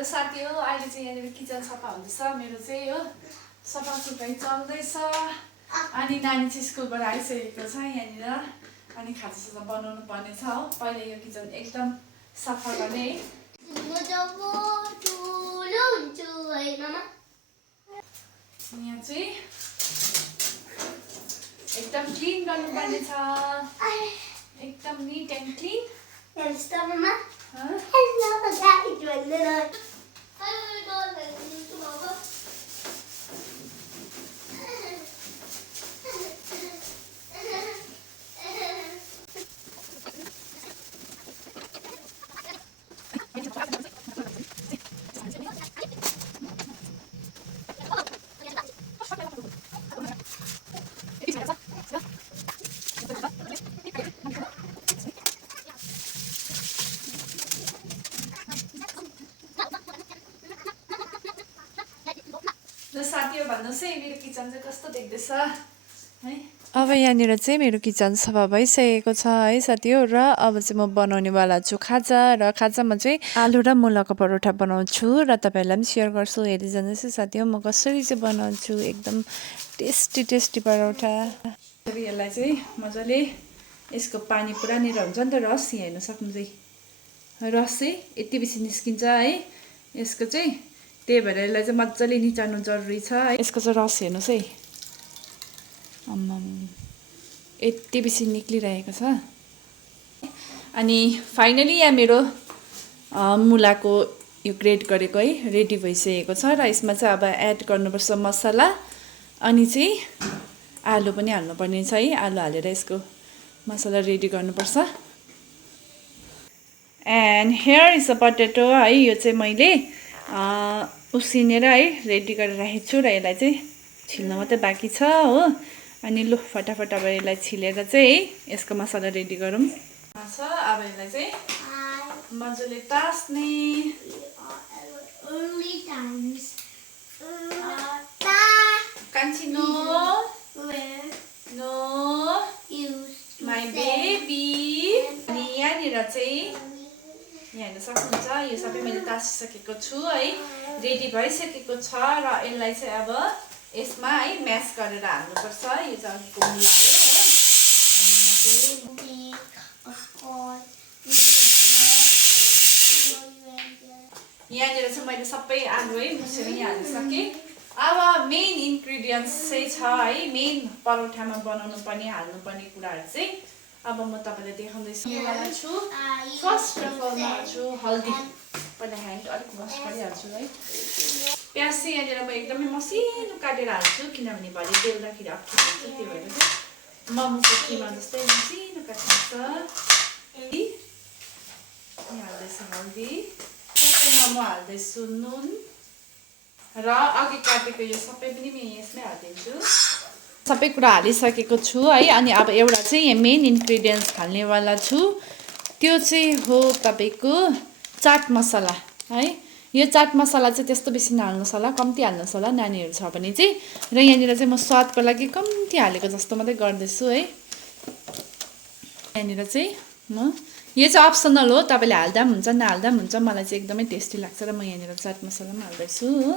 र साथी हो अहिले चाहिँ यहाँनिर किचन सफा हुँदैछ मेरो चाहिँ हो सफा सुफाइ चल्दैछ अनि नानी चाहिँ स्कुलबाट आइसकेको छ यहाँनिर अनि खाजासाजा बनाउनु पर्ने छ हो पहिले यो किचन एकदम सफा गर्ने यहाँ चाहिँ एकदम क्लिन गर्नुपर्ने छ एकदम निट एन्ड क्लिन साथीहरु भन्नुस् है मेरो किचन चाहिँ कस्तो देख्दैछ है अब यहाँनिर चाहिँ मेरो किचन सफा भइसकेको छ है साथीहरु र अब चाहिँ म बनाउनेवाला छु खाजा र खाजामा चाहिँ आलु र मुलाको परोठा बनाउँछु र तपाईहरुलाई पनि सेयर गर्छु हेरि जानुहोस् है साथीहरु म कसरी चाहिँ बनाउँछु एकदम टेस्टी परोठा। यसलाई चाहिँ मजाले यसको पानी पुरा नि हुन्छ नि त रस यहाँ हेर्न सक्नुहुन्छ है रस चाहिँ यति बेसी निस्किन्छ है यसको चाहिँ त्यही भएर यसलाई चाहिँ मजाले निचार्नु जरुरी छ है यसको चाहिँ रस हेर्नुस् है यति बेसी निक्लिरहेको छ अनि फाइनली यहाँ मेरो मुलाको यो ग्रेट गरेको है रेडी भइसकेको छ र यसमा चाहिँ अब एड गर्नुपर्छ मसला अनि चाहिँ आलु पनि हाल्नुपर्ने छ है आलु हालेर यसको मसला रेडी गर्नुपर्छ and here is a potato है यो चाहिँ मैले उसिनेर है रेडी गरेर राखेको छु र यसलाई चाहिँ छिल्न मात्रै बाँकी छ हो अनि लु फटाफट अब यसलाई छिलेर चाहिँ है यसको मसला रेडी गरौँ छ अब यसलाई चाहिँ मजाले तास्ने कान्छी नो माई बेबी अनि यहाँनिर चाहिँ यहाँ हेर्न सक्नुहुन्छ यो सबै मैले तासिसकेको छु है रेडी भइसकेको छ र यसलाई चाहिँ अब यसमा है म्यास गरेर हाल्नुपर्छ यो चाहिँ अघिको मुला हो यहाँनिर चाहिँ मैले सबै आलु है मुसेर यहाँ हालिसकेँ अब मेन इन्ग्रिडियन्ट्स चाहिँ छ है मेन परोठामा बनाउनु पर्ने हाल्नुपर्ने कुराहरू चाहिँ अब म तपाईँलाई देखाउँदैछु छु फर्स्ट अफ अल म हाल्छु हल्दी पहिला ह्यान्ड अलिक वास गरिहाल्छु है प्याज चाहिँ यहाँनिर म एकदमै मसिनो काटेर हाल्छु किनभने भरे बेल्दाखेरि अप्ठ्यारो हुन्छ त्यो भएर चाहिँ मोमोको किमा जस्तै मसिनो काट्नुपर्छ यहाँ हाल्दैछु हल्दी त्यसैमा म हाल्दैछु नुन र अघि काटेको यो सबै पनि म यसमै हालिदिन्छु सबै कुरा हालिसकेको छु है अनि अब एउटा चाहिँ यहाँ मेन इन्ग्रिडियन्ट्स हाल्नेवाला छु त्यो चाहिँ हो तपाईँको चाट मसला है यो चाट मसला चाहिँ त्यस्तो बेसी नहाल्नुहोस् होला कम्ती हाल्नुहोस् होला नानीहरू छ भने चाहिँ र यहाँनिर चाहिँ म स्वादको लागि कम्ती हालेको जस्तो मात्रै गर्दैछु है यहाँनिर चाहिँ म यो चाहिँ अप्सनल हो तपाईँले हाल्दा पनि हुन्छ नहाल्दा पनि हुन्छ मलाई चाहिँ एकदमै टेस्टी लाग्छ र म यहाँनिर चाट मसला पनि हाल्दैछु हो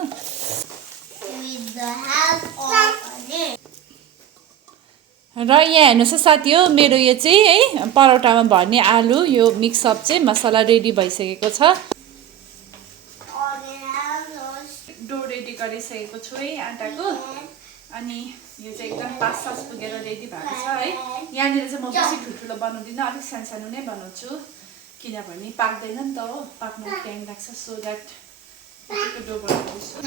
र यहाँ हेर्नुहोस् साथी हो मेरो यो चाहिँ है परोटामा भर्ने आलु यो मिक्सअप चाहिँ मसला रेडी भइसकेको छ डो रेडी गरिसकेको छु है आँटाको अनि यो चाहिँ एकदम 5-7 पुगेर रेडी भएको छ है यहाँनिर चाहिँ म बेसी ठुल्ठुलो बनाउँदिनँ अलिक सानो नै बनाउँछु किनभने पाक्दैन नि त हो पाक्नु टाइम लाग्छ सो द्याट डो बनाउँदैछु